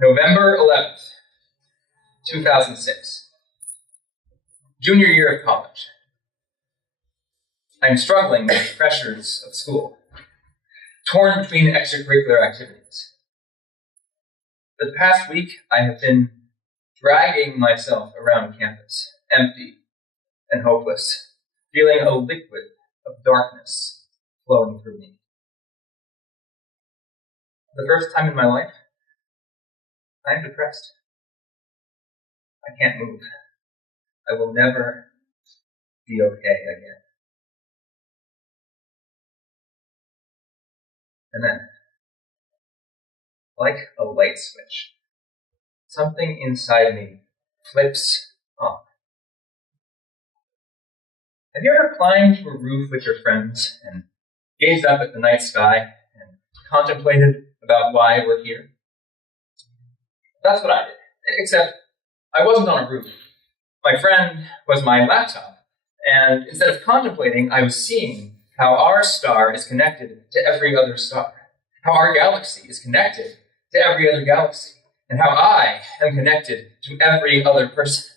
November 11th, 2006. Junior year of college. I'm struggling with the pressures of school, torn between extracurricular activities. For the past week, I have been dragging myself around campus, empty and hopeless, feeling a liquid of darkness flowing through me. For the first time in my life, I am depressed. I can't move. I will never be okay again. And then, like a light switch, something inside me flips on. Have you ever climbed to a roof with your friends and gazed up at the night sky and contemplated about why we're here? That's what I did, except I wasn't on a roof. My friend was my laptop, and instead of contemplating, I was seeing how our star is connected to every other star, how our galaxy is connected to every other galaxy, and how I am connected to every other person.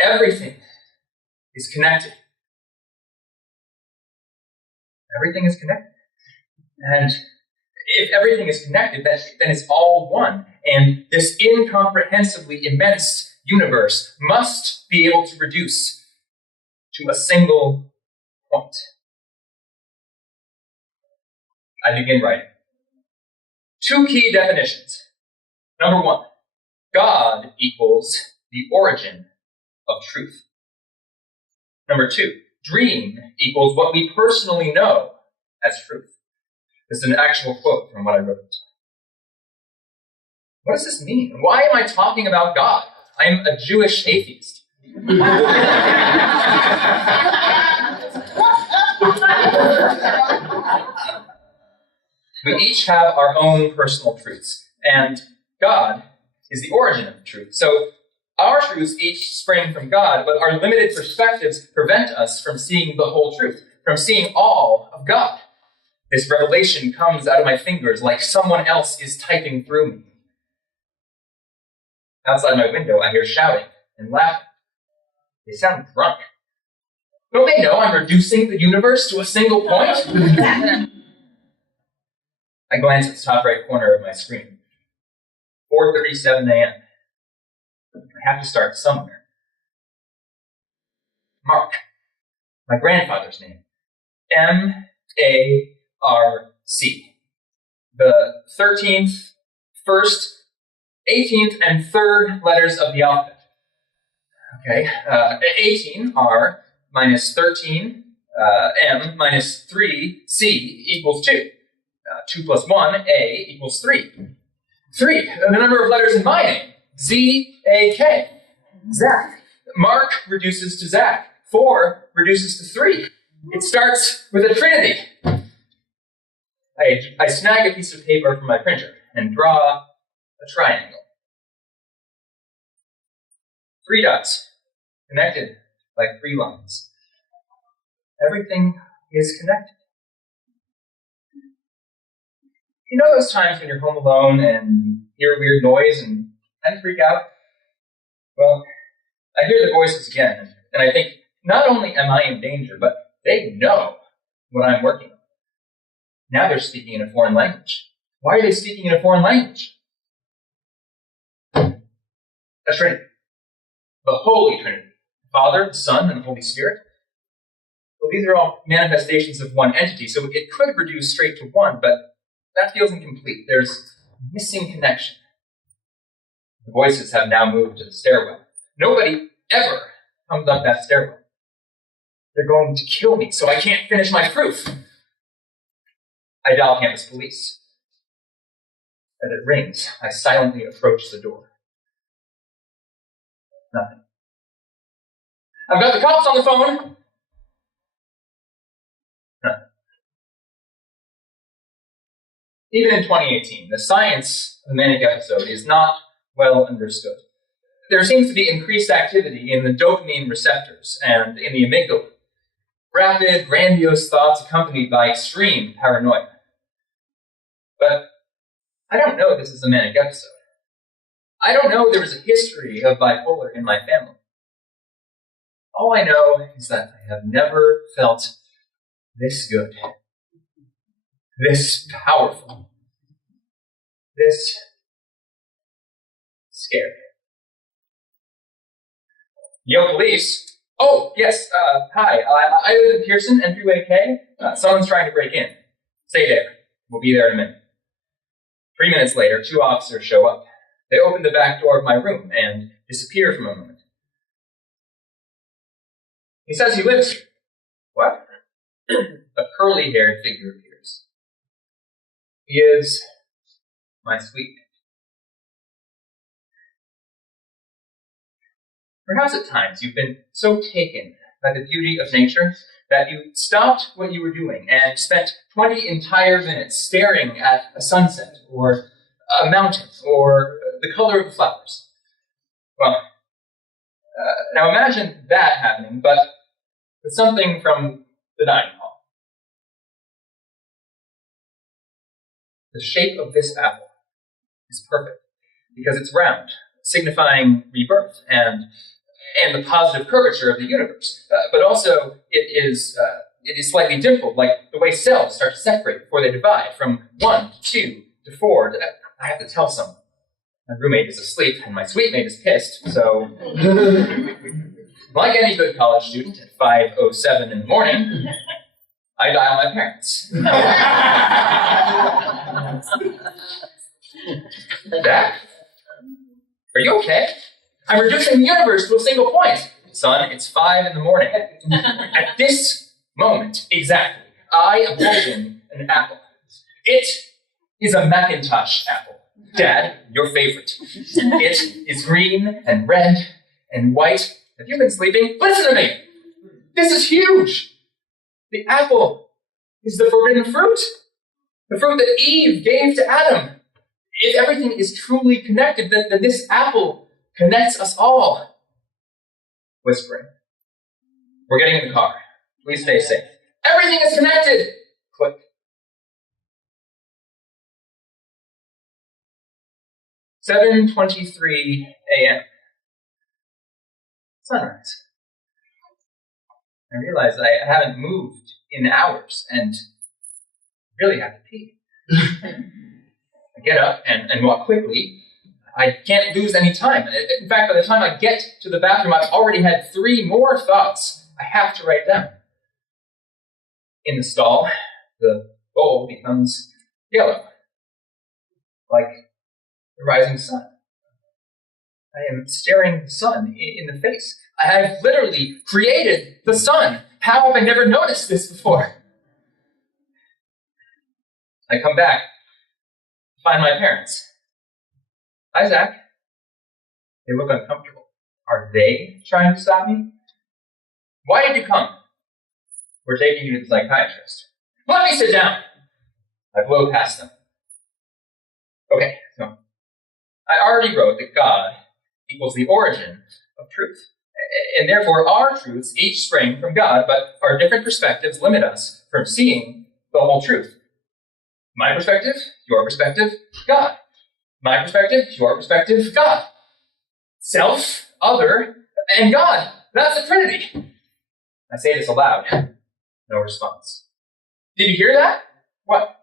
Everything is connected. Everything is connected. And if everything is connected, then it's all one. And this incomprehensibly immense universe must be able to reduce to a single point. I begin writing. 2 key definitions. Number 1, God equals the origin of truth. Number 2, dream equals what we personally know as truth. This is an actual quote from what I wrote. What does this mean? Why am I talking about God? I'm a Jewish atheist. We each have our own personal truths, and God is the origin of the truth. So our truths each spring from God, but our limited perspectives prevent us from seeing the whole truth, from seeing all of God. This revelation comes out of my fingers like someone else is typing through me. Outside my window, I hear shouting and laughing. They sound drunk. Don't they know I'm reducing the universe to a single point? I glance at the top right corner of my screen. 4:37 a.m. I have to start somewhere. Mark, my grandfather's name. M-A-R-C. The 13th, 1st, 18th, and 3rd letters of the alphabet. Okay, 18, R, minus 13, M, minus 3, C, equals 2. 2 plus 1, A, equals 3. 3, the number of letters in my name. Z-A-K. Zach. Mark reduces to Zach. 4 reduces to 3. It starts with a trinity. I snag a piece of paper from my printer and draw a triangle. 3 dots, connected by 3 lines. Everything is connected. You know those times when you're home alone and you hear a weird noise and kind of freak out? Well, I hear the voices again, and I think, not only am I in danger, but they know what I'm working on. Now they're speaking in a foreign language. Why are they speaking in a foreign language? A Trinity. The Holy Trinity. The Father, the Son, and the Holy Spirit. Well, these are all manifestations of one entity, so it could reduce straight to one, but that feels incomplete. There's missing connection. The voices have now moved to the stairwell. Nobody ever comes up that stairwell. They're going to kill me, so I can't finish my proof. I dial campus police. As it rings, I silently approach the door. Nothing. I've got the cops on the phone. Nothing. Even in 2018, the science of the Manic episode is not well understood. There seems to be increased activity in the dopamine receptors and in the amygdala. Rapid, grandiose thoughts accompanied by extreme paranoia. But I don't know this is a Manic episode. I don't know there was a history of bipolar in my family. All I know is that I have never felt this good, this powerful, this scared. Yale police. Oh, yes, hi. I live in Pearson, entryway K. Someone's trying to break in. Stay there. We'll be there in a minute. 3 minutes later, 2 officers show up. They open the back door of my room and disappear from a moment. He says he lives here. What? A curly-haired figure appears. He is my sweetmate. Perhaps at times you've been so taken by the beauty of nature that you stopped what you were doing and spent 20 entire minutes staring at a sunset or a mountain or the color of the flowers. Well, now imagine that happening, but with something from the dining hall. The shape of this apple is perfect because it's round, signifying rebirth and the positive curvature of the universe. But also, it is slightly dimpled, like the way cells start to separate before they divide from 1 to 2 to 4. I have to tell someone. My roommate is asleep and my sweetmate is pissed, so like any good college student at 5:07 in the morning, I dial my parents. Dad, are you okay? I'm reducing the universe to a single point. Son, it's 5 in the morning. At this moment, exactly, I am holding an apple. It is a Macintosh apple. Dad, your favorite. It is green and red and white. Have you been sleeping? Listen to me! This is huge! The apple is the forbidden fruit. The fruit that Eve gave to Adam. If everything is truly connected, then this apple connects us all. Whispering. We're getting in the car. Please stay safe. Everything is connected! Click. "7:23 a.m. Sunrise. I realize I haven't moved in hours and really have to pee. I get up and walk quickly. I can't lose any time. In fact, by the time I get to the bathroom, I've already had 3 more thoughts I have to write down. In the stall, the bowl becomes yellow, like the rising sun. I am staring the sun in the face. I have literally created the sun. How have I never noticed this before? I come back to find my parents. Hi, Zach. They look uncomfortable. Are they trying to stop me? Why did you come? We're taking you to the psychiatrist. Let me sit down. I blow past them. Okay, so I already wrote that God equals the origin of truth. And therefore our truths each spring from God, but our different perspectives limit us from seeing the whole truth. My perspective, your perspective, God. My perspective, your perspective, God. Self, other, and God. That's the Trinity. I say this aloud. No response. Did you hear that? What?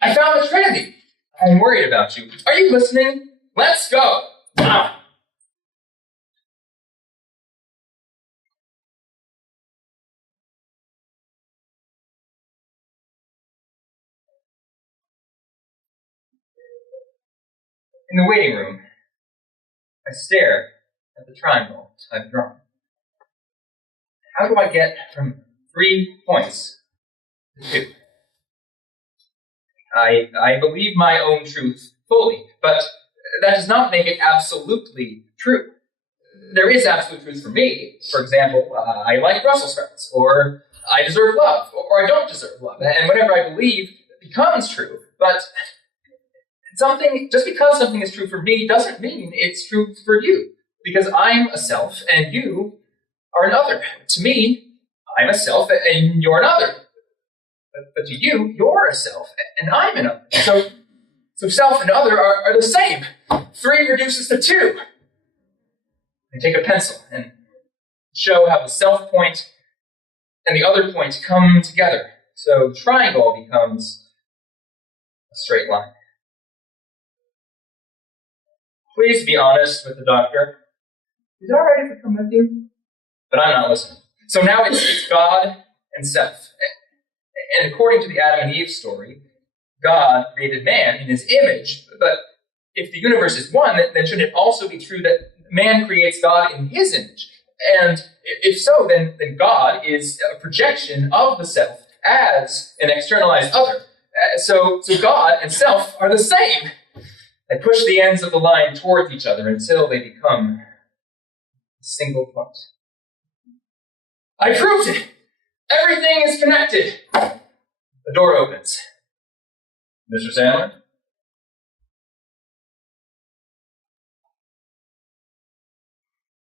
I found the Trinity. I'm worried about you. Are you listening? Let's go. Wow. In the waiting room, I stare at the triangle I've drawn. How do I get from 3 points to 2? I believe my own truth fully, but that does not make it absolutely true. There is absolute truth for me. For example, I like Brussels sprouts, or I deserve love, or I don't deserve love. And whatever I believe becomes true. But just because something is true for me doesn't mean it's true for you. Because I'm a self, and you are an other. To me, I'm a self, and you're an other. But to you, you're a self, and I'm an other. So So self and other are the same. 3 reduces to 2. I take a pencil and show how the self point and the other point come together. So the triangle becomes a straight line. Please be honest with the doctor. Is it all right if I come with you? But I'm not listening. So now it's God and self. And according to the Adam and Eve story, God created man in his image. But if the universe is one, then shouldn't it also be true that man creates God in his image? And if so, then God is a projection of the self as an externalized other. So God and self are the same. I push the ends of the line towards each other until they become a single point. I proved it! Everything is connected! The door opens. Mr. Sandler?